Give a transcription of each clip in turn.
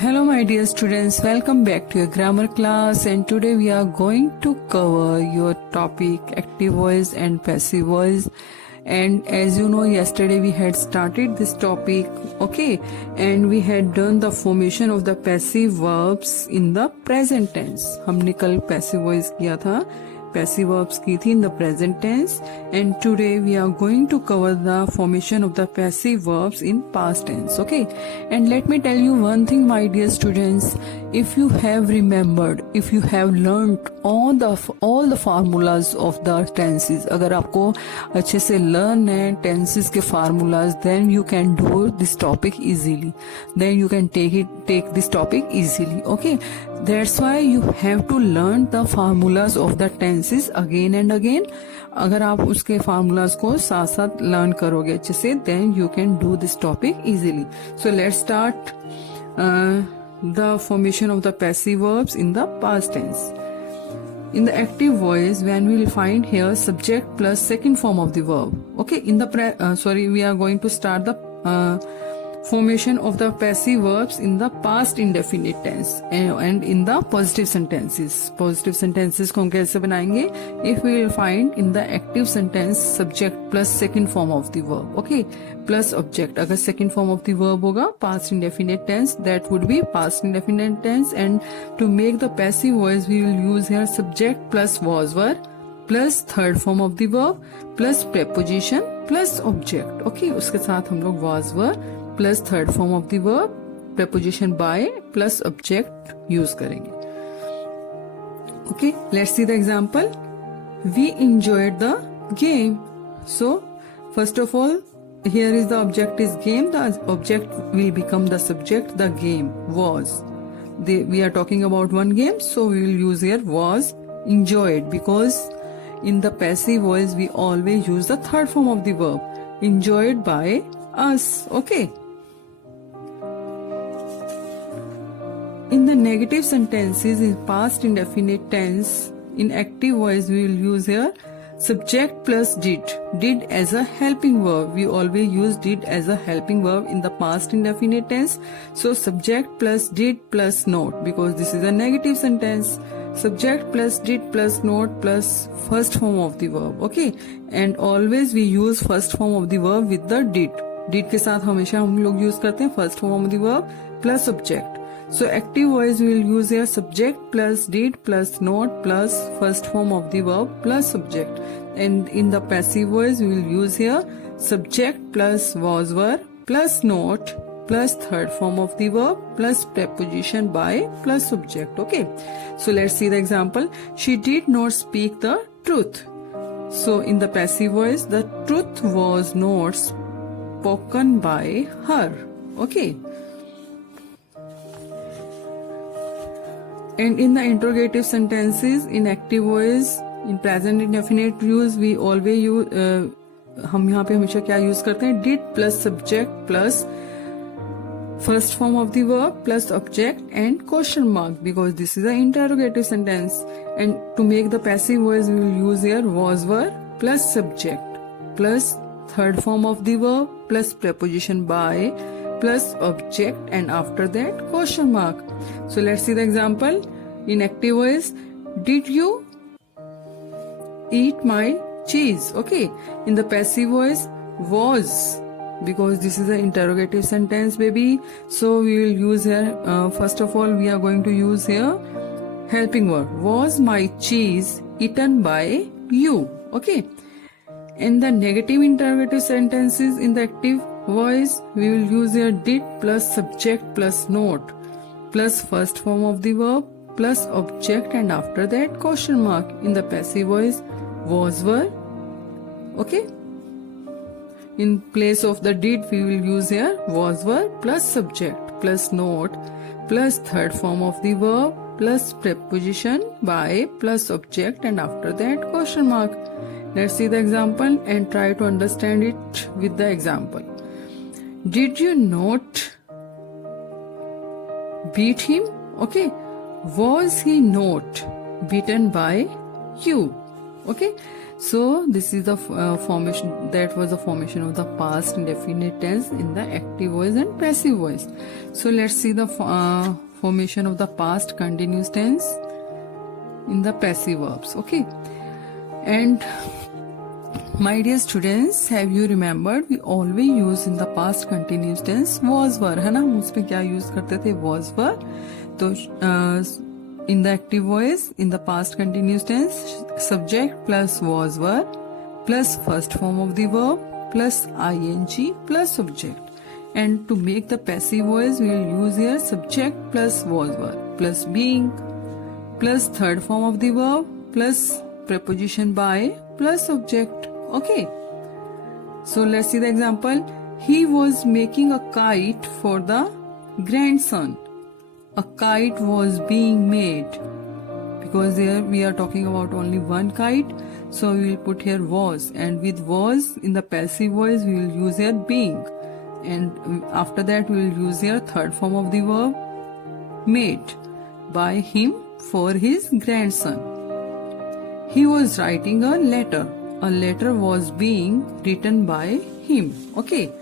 Hello my dear students, welcome back to your grammar class, and today we are going to cover your topic active voice and passive voice. And as you know, yesterday we had started this topic, okay, and we had done the formation of the passive verbs in the present tense. हमने कल passive voice किया था, passive verbs की थी in the present tense, and today we are going to cover the formation of the passive verbs in past tense, okay. And let me tell you one thing, my dear students, if you have remembered, if you have learned all the formulas of the tenses, अगर आपको अच्छे से learn है tenses के formulas, then you can do this topic easily, then you can take this topic easily, okay. That's why you have to learn the formulas of the tenses again and again. अगर आप उसके formulas को साथ साथ learn करोगे अच्छे से, then you can do this topic easily. So let's start the formation of the passive verbs in the past tense. In the active voice, when we will find here subject plus second form of the verb. Okay, in the we are going to start the formation of the passive verbs in the past indefinite tense and in the positive sentences. Positive sentences को हम कैसे बनाएंगे? If we will find in the active sentence subject plus second form of the verb, okay, plus object. अगर second form of the verb होगा past indefinite tense, that would be past indefinite tense. And to make the passive voice, we will use here subject plus was were plus third form of the verb plus preposition plus object. Okay, उसके साथ हम लोग was were plus third form of the verb, preposition by plus object use करेंगे. Okay, let's see the example. We enjoyed the game. So, first of all, here is the object is game. The object will become the subject. The game was. We are talking about one game, so we will use here was enjoyed, because in the passive voice we always use the third form of the verb, enjoyed by us. Okay. In the negative sentences in past indefinite tense, in active voice we will use here subject plus did. Did as a helping verb. We always use did as a helping verb in the past indefinite tense. So subject plus did plus not, because this is a negative sentence. Subject plus did plus not plus first form of the verb, okay. And always we use first form of the verb with the did. Did के साथ हमेशा हम लोग use करते हैं first form of the verb plus subject. So active voice we will use here subject plus did plus not plus first form of the verb plus subject. And in the passive voice we will use here subject plus was were plus not plus third form of the verb plus preposition by plus subject. Okay. So let's see the example. She did not speak the truth. So in the passive voice, the truth was not spoken by her. Okay. And in the interrogative sentences, in active voice, in present indefinite use, we always use, हम यहाँ पे हमेशा क्या use करते हैं? Did plus subject plus first form of the verb plus object and question mark, because this is an interrogative sentence. And to make the passive voice, we will use here was were plus subject plus third form of the verb plus preposition by plus object, and after that question mark. So let's see the example. In active voice, did you eat my cheese? Okay. In the passive voice, was, because this is an interrogative sentence, baby. So we will use here, first of all, we are going to use here helping verb. Was my cheese eaten by you? Okay. In the negative interrogative sentences in the active voice, we will use here did plus subject plus not plus first form of the verb plus object, and after that question mark. In the passive voice, was were. Okay. In place of the did, we will use here was were plus subject plus not plus third form of the verb plus preposition by plus object, and after that question mark. Let's see the example and try to understand it with the example. Did you not beat him? Okay. Was he not beaten by you? Okay, so this is the formation, that was the formation of the past indefinite tense in the active voice and passive voice. So let's see the formation of the past continuous tense in the passive verbs. Okay, and my dear students, have you remembered we always use in the past continuous tense was were, है ना, हम उसमें क्या use करते थे, was were. तो in the active voice, in the past continuous tense, subject plus was were plus first form of the verb plus ing plus subject. And to make the passive voice, we will use here subject plus was were plus being plus third form of the verb plus preposition by plus subject. Okay. So let's see the example. He was making a kite for the grandson. A kite was being made. Because here we are talking about only one kite, so we will put here was, and with was in the passive voice we will use here being, and after that we will use here third form of the verb made by him for his grandson. He was writing a letter. A letter was being written by him. Okay.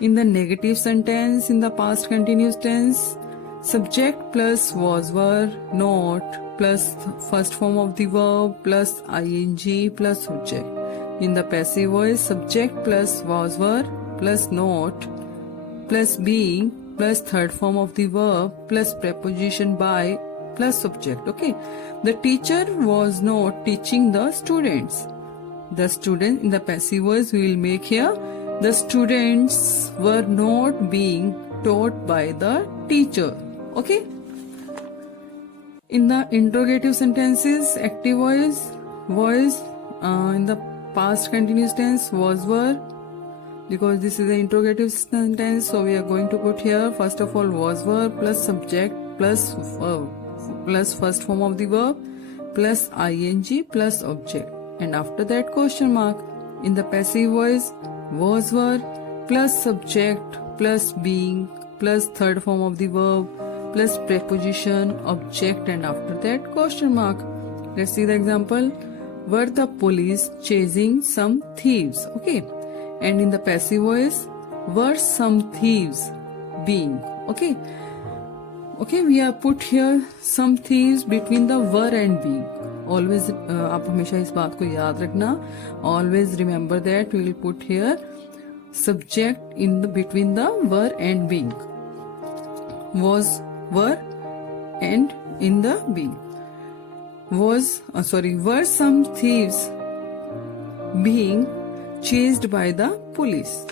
In the negative sentence, in the past continuous tense, subject plus was were not plus first form of the verb plus ing plus subject. In the passive voice, subject plus was were plus not plus being plus third form of the verb plus preposition by plus subject. Okay. The teacher was not teaching the students. The student, in the passive voice we will make here, the students were not being taught by the teacher. Okay. In the interrogative sentences, active voice in the past continuous tense was were, because this is the interrogative sentence, so we are going to put here first of all was were plus subject plus first form of the verb plus ing plus object, and after that question mark. In the passive voice, was were plus subject plus being plus third form of the verb plus preposition object, and after that question mark. Let's see the example. Were the police chasing some thieves? Okay. And in the passive voice, were some thieves being? Okay. Okay, we have put here some thieves between the were and being. Always आप हमेशा इस बात को याद रखना. Always remember that we will put here subject in the between the were and being. Was, were, and in the being. Were some thieves being chased by the police?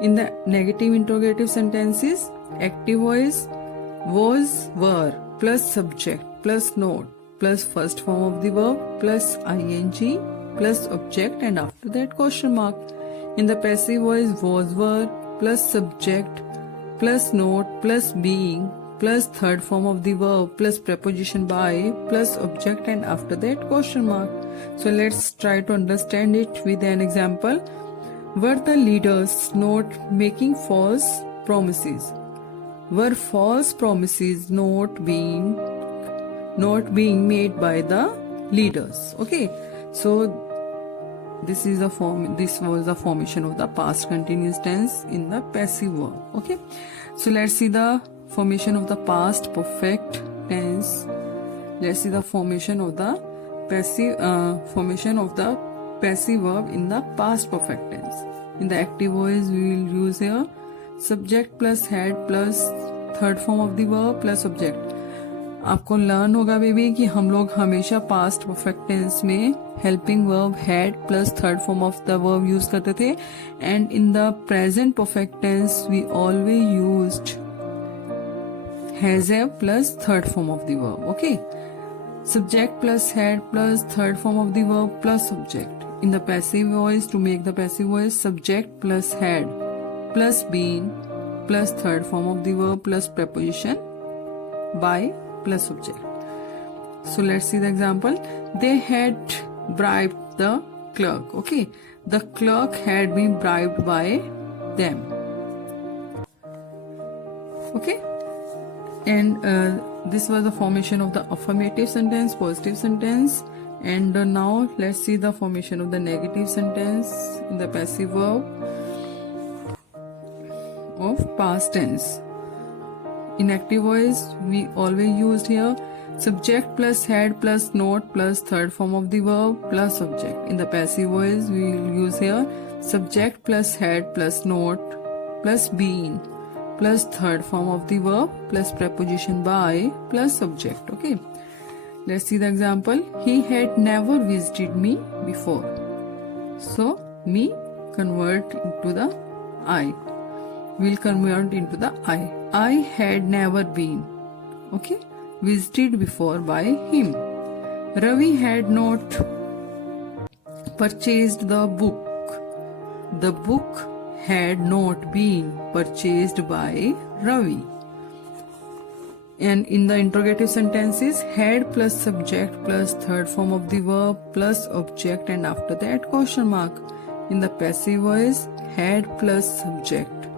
In the negative interrogative sentences, active voice, was, were, plus subject, plus not, plus first form of the verb, plus ing, plus object, and after that question mark. In the passive voice, was, were, plus subject, plus not, plus being, plus third form of the verb, plus preposition by, plus object, and after that question mark. So let's try to understand it with an example. Were the leaders not making false promises? Were false promises not being made by the leaders? Okay. So this was the formation of the past continuous tense in the passive verb. Okay. So let's see the formation of the past perfect tense. Let's see the formation of the passive verb in the past perfect tense. In the active voice, we will use here subject plus had plus third form of the verb plus object. आपको learn होगा baby कि हम लोग हमेशा past perfect tense में helping verb had plus third form of the verb use करते थे, and in the present perfect tense we always used has have plus third form of the verb. Okay. Subject plus had plus third form of the verb plus subject. In the passive voice, to make the passive voice, subject plus had plus been plus third form of the verb plus preposition by plus subject. So let's see the example. They had bribed the clerk. Okay. The clerk had been bribed by them. Okay. And this was the formation of the affirmative sentence, positive sentence, And now let's see the formation of the negative sentence in the passive verb of past tense. In active voice, we always used here subject plus had plus not plus third form of the verb plus subject. In the passive voice, we will use here subject plus had plus not plus been plus third form of the verb plus preposition by plus subject. Okay. Let's see the example. He had never visited me before. So, me convert into the I. Will convert into the I. I had never been. Okay. Visited before by him. Ravi had not purchased the book. The book had not been purchased by Ravi. And in the interrogative sentences, had plus subject plus third form of the verb plus object and after that question mark. In the passive voice, had plus subject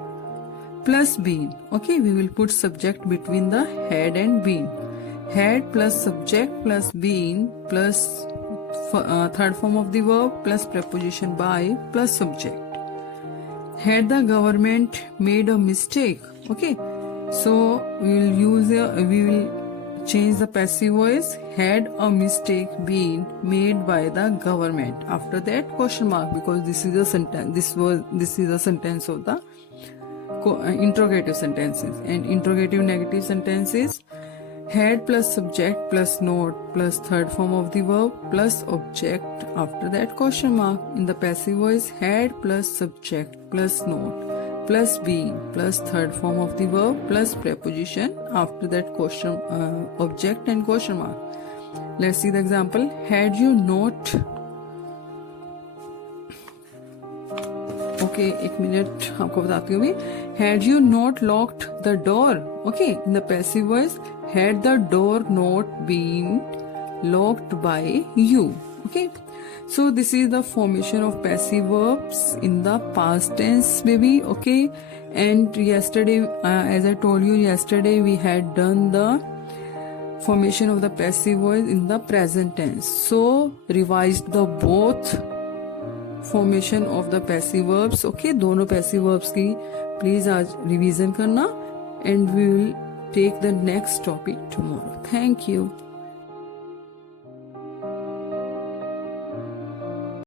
plus been. Okay, we will put subject between the had and been. Had plus subject plus been plus third form of the verb plus preposition by plus subject. Had the government made a mistake? Okay. So we will change the passive voice. Had a mistake been made by the government? After that question mark, because this is a sentence. This is a sentence of the interrogative sentences. And interrogative negative sentences, had plus subject plus not plus third form of the verb plus object. After that question mark. In the passive voice, had plus subject plus not plus been plus third form of the verb plus preposition. After that question object and question mark. Let's see the example. Had you not, okay, एक minute आपको बताती हूँ मैं. Had you not locked the door? Okay, in the passive voice, had the door not been locked by you? Okay. So this is the formation of passive verbs in the past tense, baby. Okay. And yesterday, as I told you yesterday, we had done the formation of the passive voice in the present tense. So revised the both formation of the passive verbs. Okay, दोनों passive verbs की please आज revision करना, and we will take the next topic tomorrow. Thank you.